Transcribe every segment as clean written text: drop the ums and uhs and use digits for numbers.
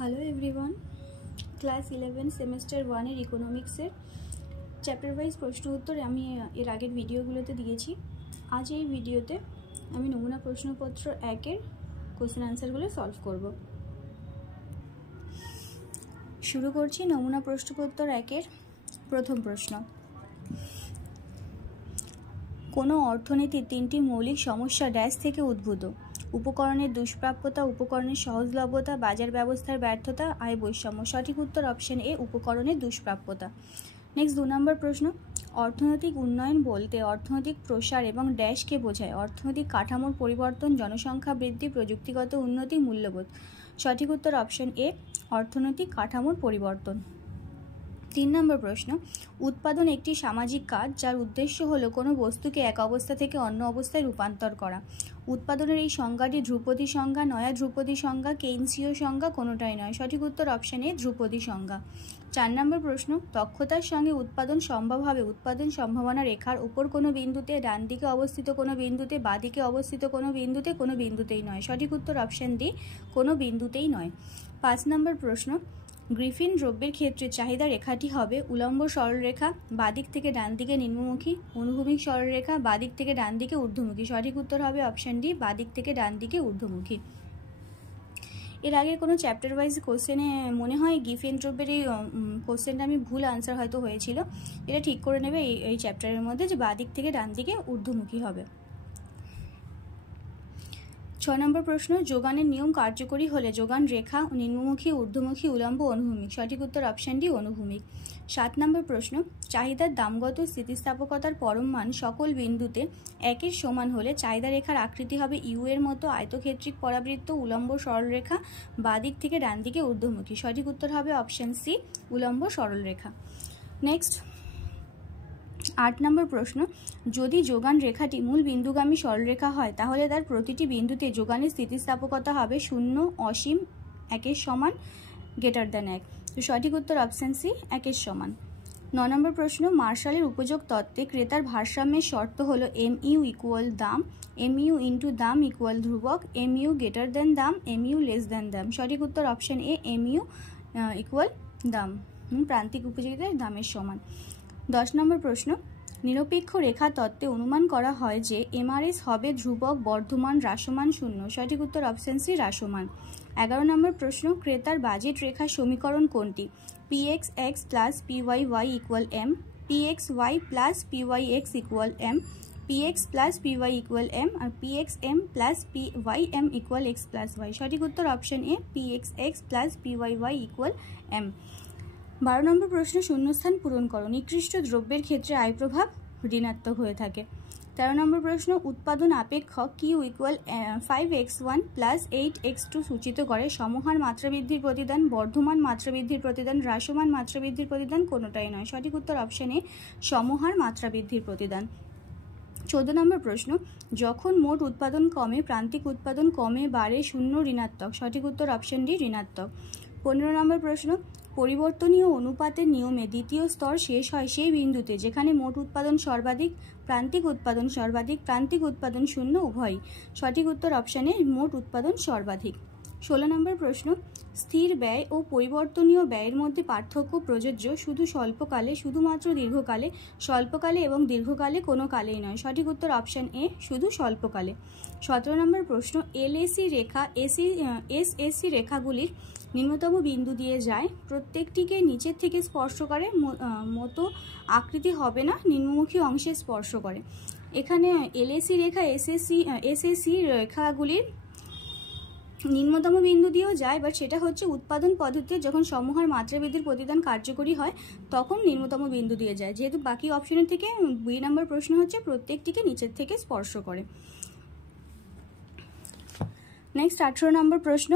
Hello everyone, class 11 semester 1 এর ইকোনমিক্সের chapter wise প্রশ্ন উত্তর আমি এর আগের ভিডিওগুলোতে দিয়েছি। আজ এই ভিডিওতে আমি নমুনা প্রশ্নপত্র 1 এর কোশ্চেন আনসারগুলো সলভ করব। শুরু করছি নমুনা প্রশ্নপত্র 1 এর প্রথম প্রশ্ন। কোনো অর্থনীতির তিনটি মৌলিক সমস্যা ড্যাশ থেকে উদ্ভূত: উপকরণের দুষ্প্রাপ্যতা, উপকরণের সহজলভ্যতা, বাজার ব্যবস্থার ব্যর্থতা, আয় বৈষম্য। সঠিক উত্তর অপশন এ, উপকরণের দুষ্প্রাপ্যতা। নেক্সট 2 নম্বর প্রশ্ন। অর্থনৈতিক উন্নয়ন বলতে অর্থনৈতিক প্রসার এবং ড্যাশকে বোঝায়: অর্থনৈতিক কাঠামোর পরিবর্তন, জনসংখ্যা বৃদ্ধি, প্রযুক্তিগত উন্নতি, মূল্যবোধ। সঠিক উত্তর অপশন এ, অর্থনৈতিক কাঠামোর পরিবর্তন। 3 নম্বর প্রশ্ন। উৎপাদন একটি সামাজিক কাজ যার উদ্দেশ্য হলো কোনো বস্তুকে এক অবস্থা থেকে অন্য অবস্থায় রূপান্তর করা। উৎপাদনের এই সংজ্ঞাটি ধ্রুপদী সংজ্ঞা, নয়া ধ্রুপদী সংজ্ঞা, কেইনসীয় সংজ্ঞা, কোনোটাই নয়। সঠিক উত্তর অপশন এ, ধ্রুপদী সংজ্ঞা। 4 নম্বর প্রশ্ন। দক্ষতার সঙ্গে উৎপাদন সম্ভব হবে উৎপাদন সম্ভাবনা রেখার ওপর কোনো বিন্দুতে, ডান দিকে অবস্থিত কোনো বিন্দুতে, বাঁ দিকে অবস্থিত কোনো বিন্দুতে, কোনো বিন্দুতেই নয়। সঠিক উত্তর অপশন ডি, কোনো বিন্দুতেই নয়। 5 নম্বর প্রশ্ন। গ্রিফিন দ্রব্যের ক্ষেত্রে চাহিদা রেখাটি হবে উলম্ব সরলরেখা, বাদিক থেকে ডান দিকে নিম্নমুখী, অনুভূমিক সরলরেখা, বাদিক থেকে ডান দিকে ঊর্ধ্বমুখী। সঠিক উত্তর হবে অপশন ডি, বাদিক থেকে ডান দিকে ঊর্ধ্বমুখী। এর আগে কোনো চ্যাপ্টার ওয়াইজ কোশ্চেনে মনে হয় গ্রিফিন দ্রব্যের এই কোশ্চেনটা আমি ভুল আনসার হয়তো হয়েছিল, এটা ঠিক করে নেবে এই চ্যাপ্টারের মধ্যে যে বাদিক থেকে ডান দিকে ঊর্ধ্বমুখী হবে। 6 নম্বর প্রশ্ন। যোগানের নিয়ম কার্যকরী হলে যোগান রেখা নিম্নমুখী, ঊর্ধ্বমুখী, উলম্ব, অনুভূমিক। সঠিক উত্তর অপশন ডি, অনুভূমিক। 7 নম্বর প্রশ্ন। চাহিদার দামগত স্থিতিস্থাপকতার পরম মান সকল বিন্দুতে একের সমান হলে চাহিদা রেখার আকৃতি হবে ইউ এর মতো, আয়তক্ষেত্রিক পরাবৃত্ত, উলম্ব সরলরেখা, বাদিক থেকে ডান দিকে ঊর্ধ্বমুখী। সঠিক উত্তর হবে অপশন সি, উলম্ব সরলরেখা। নেক্সট 8 নম্বর প্রশ্ন। যদি যোগান রেখাটি মূল বিন্দুগামী সরলরেখা হয় তাহলে তার প্রতিটি বিন্দুতে যোগানের স্থিতিস্থাপকতা হবে 0, অসীম, 1 সমান, গ্রেটার দ্যান 1। তো সঠিক উত্তর অপশন সি, 1 সমান। 9 নম্বর প্রশ্ন। মার্শালের উপযোগ তত্ত্বে ক্রেতার ভারসাম্যের শর্ত হলো MU ইকুয়াল দাম, MU ইন্টু দাম ইকুয়াল ধ্রুবক, MU গ্রেটার দ্যান দাম, MU লেস দ্যান দাম। সঠিক উত্তর অপশন এ, MU ইকুয়াল দাম, প্রান্তিক উপযোগিতার দামের সমান। 10 নম্বর প্রশ্ন। নিরপেক্ষ রেখা তত্ত্বে অনুমান করা হয় যে MRS হবে ধ্রুবক, বর্ধমান, হ্রাসমান, শূন্য। সঠিক উত্তর অপশন সি, হ্রাসমান। 11 নম্বর প্রশ্ন। ক্রেতার বাজেট রেখার সমীকরণ কোনটি? PXX plus PYY equal M, PXY plus PYX equal M, PX plus PY equal M, আর PXM plus PYM equal X plus Y। সঠিক উত্তর option A, PXX plus PYY equal M। 12 নম্বর প্রশ্ন। শূন্যস্থান পূরণ করো। নিকৃষ্ট দ্রব্যের ক্ষেত্রে আয় প্রভাব ঋণাত্মক হয়ে থাকে। 13 নম্বর প্রশ্ন। উৎপাদন আপেক্ষক Q equal 5x1 plus 8x2 সূচিত করে সমহার মাত্রা বৃদ্ধির প্রতিদান, বর্ধমান মাত্রা বৃদ্ধির প্রতিদান, হ্রাসমান মাত্রা বৃদ্ধির প্রতিদান, কোনোটাই নয়। সঠিক উত্তর অপশন এ, সমহার মাত্রা বৃদ্ধির প্রতিদান। 14 নম্বর প্রশ্ন। যখন মোট উৎপাদন কমে প্রান্তিক উৎপাদন কমে, বাড়ে, শূন্য, ঋণাত্মক। সঠিক উত্তর অপশন ডি, ঋণাত্মক। 15 নম্বর প্রশ্ন। পরিবর্তনীয় অনুপাতের নিয়মে দ্বিতীয় স্তর শেষ হয় সেই বিন্দুতে যেখানে মোট উৎপাদন সর্বাধিক, প্রান্তিক উৎপাদন সর্বাধিক, প্রান্তিক উৎপাদন শূন্য, উভয়ই। সঠিক উত্তর অপশানে মোট উৎপাদন সর্বাধিক। 16 নম্বর প্রশ্ন। স্থির ব্যয় ও পরিবর্তনীয় ব্যয়ের মধ্যে পার্থক্য প্রযোজ্য শুধু স্বল্পকালে, শুধুমাত্র দীর্ঘকালে, স্বল্পকালে এবং দীর্ঘকালে, কোনো কালেই নয়। সঠিক উত্তর অপশান এ, শুধু স্বল্পকালে। 17 নম্বর প্রশ্ন। LAC রেখা SSC রেখাগুলির নিম্নতম বিন্দু দিয়ে যায়, প্রত্যেকটিকে নিচের থেকে স্পর্শ করে, মতো আকৃতি হবে না, নিম্নমুখী অংশে স্পর্শ করে। এখানে LAC রেখা SSC রেখাগুলির নিম্নতম বিন্দু দিয়েও যায়, বাট সেটা হচ্ছে উৎপাদন পদ্ধতিতে যখন সমহার মাত্রা বৃদ্ধির প্রতিদান কার্যকরী হয় তখন নিম্নতম বিন্দু দিয়ে যায়, যেহেতু বাকি অপশনের থেকে 2 নম্বর প্রশ্ন হচ্ছে প্রত্যেকটিকে নিচের থেকে স্পর্শ করে। নেক্সট 18 নম্বর প্রশ্ন।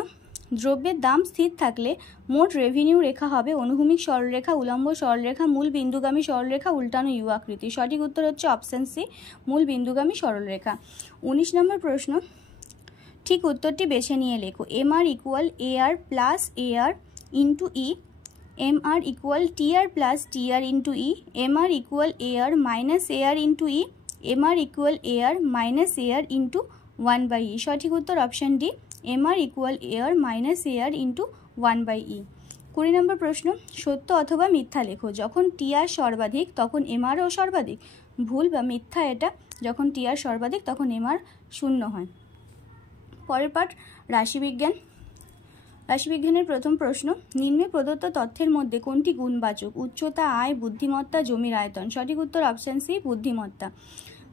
দ্রব্যের দাম স্থির থাকলে মোট রেভিনিউ রেখা হবে অনুভূমিক সরলরেখা, উলম্ব সরলরেখা, মূল বিন্দুগামী সরলরেখা, উল্টানো ইউ আকৃতি। সঠিক উত্তর হচ্ছে অপশন সি, মূল বিন্দুগামী সরলরেখা। 19 নম্বর প্রশ্ন। ঠিক উত্তরটি বেছে নিয়ে লেখো। MR equal AR plus AR into e, MR equal TR plus TR into e, MR equal AR minus AR into e, MR equal AR minus AR into 1/e। সঠিক উত্তর option D, mr equal AR minus AR into 1/e। 20 number প্রশ্ন, সত্য অথবা মিথ্যা লেখো। যখন TR সর্বাধিক তখন এমআরও সর্বাধিক। ভুল বা মিথ্যা এটা, যখন টিআর সর্বাধিক তখন এমআর শূন্য হয়। পরের পাঠ রাশিবিজ্ঞান। রাশিবিজ্ঞানের প্রথম প্রশ্ন, নিম্নে প্রদত্ত তথ্যের মধ্যে কোনটি গুণবাচক? উচ্চতা, আয়, বুদ্ধিমত্তা, জমির আয়তন। সঠিক উত্তর অপশান সি, বুদ্ধিমত্তা।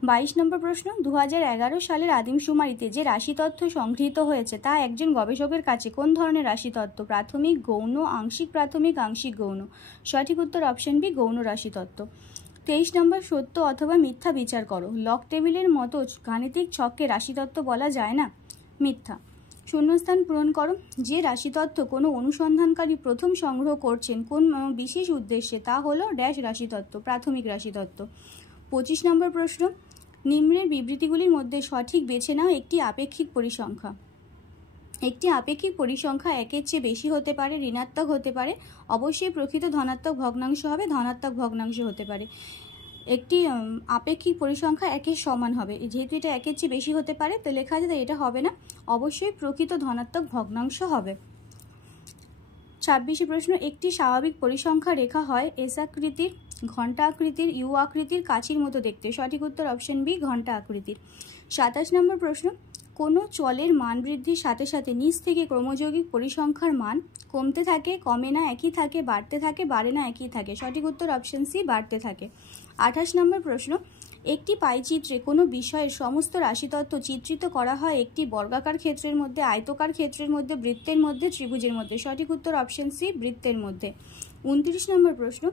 22 নম্বর প্রশ্ন, 2011 সালের আদিমশুমারিতে যে রাশিতত্ত্ব সংগৃহীত হয়েছে তা একজন গবেষকের কাছে কোন ধরনের রাশিতত্ত্ব? প্রাথমিক, গৌণ, আংশিক প্রাথমিক, আংশিক গৌণ। সঠিক উত্তর অপশান বি, গৌণ রাশিতত্ত্ব। 23 নম্বর, সত্য অথবা মিথ্যা বিচার করো। লক টেবিলের মতো গাণিতিক ছককে রাশিতত্ত্ব বলা যায় না। মিথ্যা। শূন্যস্থান পূরণ করো। যে রাশিতত্ত্ব কোনো অনুসন্ধানকারী প্রথম সংগ্রহ করছেন কোন বিশেষ উদ্দেশ্যে তা হলো ড্যাশ রাশিতত্ত্ব, প্রাথমিক রাশিতত্ত্ব। 25 নম্বর প্রশ্ন, নিম্নের বিবৃতিগুলির মধ্যে সঠিক বেছে নাও একটি আপেক্ষিক পরিসংখ্যা। একটি আপেক্ষিক পরিসংখ্যা একের চেয়ে বেশি হতে পারে, ঋণাত্মক হতে পারে, অবশ্যই প্রকৃত ধনাত্মক ভগ্নাংশ হবে, ধনাত্মক ভগ্নাংশ হতে পারে। একটি আপেক্ষিক পরিসংখ্যা একের সমান হবে, যেহেতু এটা একের চেয়ে বেশি হতে পারে তো লেখা আছে এটা হবে না, অবশ্যই প্রকৃত ধনাত্মক ভগ্নাংশ হবে। 26 প্রশ্ন, একটি স্বাভাবিক পরিসংখ্যা রেখা হয় এস আকৃতির, ঘণ্টা আকৃতির, ইউ আকৃতির, কাছির মতো দেখতে। সঠিক উত্তর অপশন বি, ঘণ্টা আকৃতির। 27 নম্বর প্রশ্ন, কোনো চলের মান বৃদ্ধির সাথে সাথে নিচ থেকে ক্রমযৌগিক পরিসংখ্যার মান কমতে থাকে, কমে না একই থাকে, বাড়তে থাকে, বাড়ে না একই থাকে। সঠিক উত্তর অপশন সি, বাড়তে থাকে। 28 নম্বর প্রশ্ন, একটি পাইচিত্রে কোনো বিষয়ের সমস্ত রাশিতত্ত্ব চিত্রিত করা হয় একটি বর্গাকার ক্ষেত্রের মধ্যে, আয়তকার ক্ষেত্রের মধ্যে, বৃত্তের মধ্যে, ত্রিভুজের মধ্যে। সঠিক উত্তর অপশন সি, বৃত্তের মধ্যে। 29 নম্বর প্রশ্ন,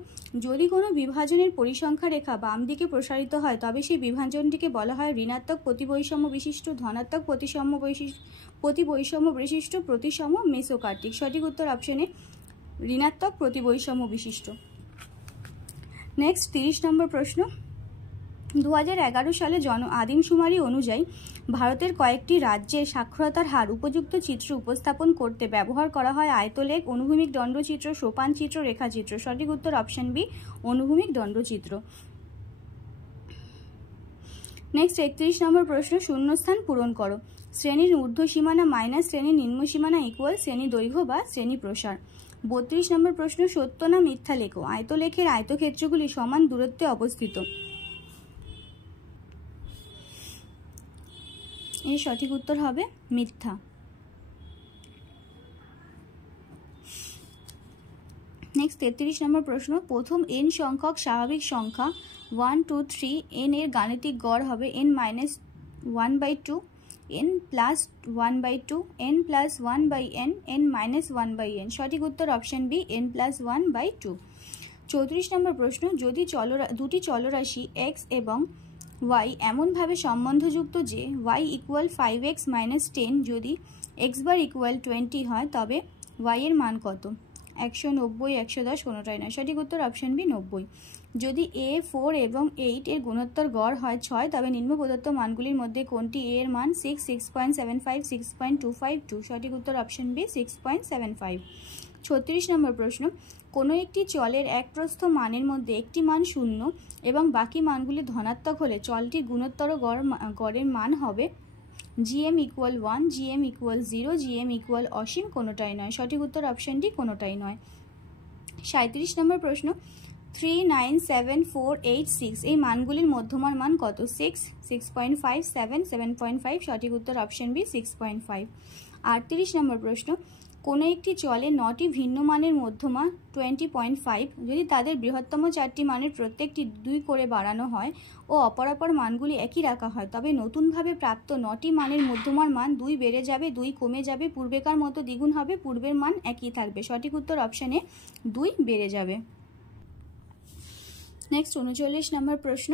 যদি কোনো বিভাজনের পরিসংখ্যা রেখা বাম দিকে প্রসারিত হয় তবে সেই বিভাজনটিকে বলা হয় ঋণাত্মক প্রতিবৈষম্য বিশিষ্ট, ধনাত্মক প্রতিবৈষম্য বিশিষ্ট, প্রতিসম মেসোকার্টিক। সঠিক উত্তর অপশনে ঋণাত্মক প্রতিবৈষম্য বিশিষ্ট। নেক্সট 30 নম্বর প্রশ্ন, 2011 সালে আদিমশুমারি অনুযায়ী ভারতের কয়েকটি রাজ্যের সাক্ষরতার হার উপযুক্ত চিত্র উপস্থাপন করতে ব্যবহার করা হয় আয়তলেখ, অনুভূমিক দণ্ডচিত্র, সোপান চিত্র, রেখাচিত্র। সঠিক উত্তর অপশন বি, অনুভূমিক দণ্ডচিত্র। নেক্সট 31 নম্বর প্রশ্ন, শূন্যস্থান পূরণ করো। শ্রেণীর ঊর্ধ্ব সীমানা মাইনাস শ্রেণীর নিম্ন সীমানা ইকুয়াল শ্রেণী দৈর্ঘ্য বা শ্রেণী প্রসার। 32 নম্বর প্রশ্ন, সত্য না মিথ্যা লেখো। আয়তলেখের আয়তক্ষেত্রগুলি সমান দূরত্বে অবস্থিত। এর সঠিক উত্তর হবে মিথ্যা। নেক্সট 33 নম্বর প্রশ্ন, প্রথম n সংখ্যক স্বাভাবিক সংখ্যা 1 2 3 n এর গাণিতিক গড় হবে n-1/2, n+1/2, n+1/n, n-1/n। সঠিক উত্তর অপশন বি, n+1/2। 34 নম্বর প্রশ্ন, যদি দুটি চলরাশি x এবং y এমনভাবে সম্বন্ধযুক্ত যে y ইকুয়াল 5x - 10, যদি x বার ইকুয়াল 20 হয় তবে y এর মান কত? 190, 110, কোনোটাই নয়। সঠিক উত্তর অপশন বি, 90। যদি a 4 এবং 8 এর গুণোত্তর গড় হয় 6 তবে নিম্ন প্রদত্ত মানগুলির মধ্যে কোনটি a এর মান? 6, 6.75, 6.252। সঠিক উত্তর অপশন বি, 6.75। 36 নম্বর প্রশ্ন, কোনো একটি চলের এক প্রস্থ মানের মধ্যে একটি মান 0 এবং বাকি মানগুলি ধনাত্মক হলে চলটির গুণোত্তর গড়ের মান হবে gm equal 1, gm equal 0, gm equal অসীম, কোনোটাই নয়। সঠিক উত্তর অপশন ডি, কোনোটাই নয়। 37 নম্বর প্রশ্ন, 3, 9, 7, 4, 8, 6 এই মানগুলির মধ্যমার মান কত? 6, 6.5, 7, 7.5। সঠিক উত্তর অপশন বি, 6.5। 38 নম্বর প্রশ্ন, কোনো একটি চলে 9টি ভিন্ন মানের মধ্যমা 20.5 যদি তাদের বৃহত্তম 4টি মানের প্রত্যেকটি 2 করে বাড়ানো হয় ও অপরাপর মানগুলি একই রাখা হয় তবে নতুনভাবে প্রাপ্ত 9টি মানের মধ্যমার মান 2 বেড়ে যাবে, 2 কমে যাবে, পূর্বেকার মতো দ্বিগুণ হবে, পূর্বের মান একই থাকবে। সঠিক উত্তর অপশানে 2 বেড়ে যাবে। নেক্সট 39 নম্বর প্রশ্ন,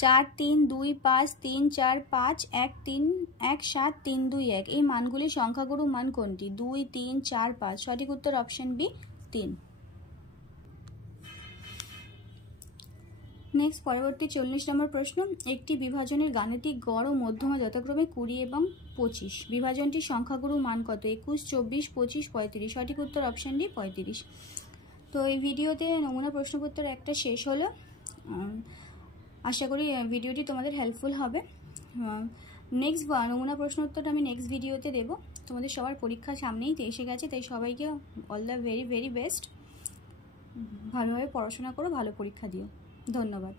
4, 3, 2, 5, 3, 4, 5, 1, 3, 1, 7, 3, 2, 1 এই মানগুলির সংখ্যাগুরু মান কোনটি? 2, 3, 4, 5। সঠিক উত্তর অপশন বি, 3। নেক্সট পরবর্তী 40 নম্বর প্রশ্ন, একটি বিভাজনের গাণিতিক গড় ও মধ্যমা যথাক্রমে 20 এবং 25। বিভাজনটির সংখ্যাগুরু মান কত? 21, 24, 25, 35। সঠিক উত্তর অপশন ডি, 35। তো এই ভিডিওতে নমুনা প্রশ্নপত্র একটা শেষ হলো। আশা করি ভিডিওটি তোমাদের হেল্পফুল হবে। নেক্সট নমুনা প্রশ্ন উত্তরটা আমি নেক্সট ভিডিওতে দেবো। তোমাদের সবার পরীক্ষা সামনেই তো এসে গেছে, তাই সবাইকে all the very very best. ভালোভাবে পড়াশোনা করো, ভালো পরীক্ষা দিও। ধন্যবাদ।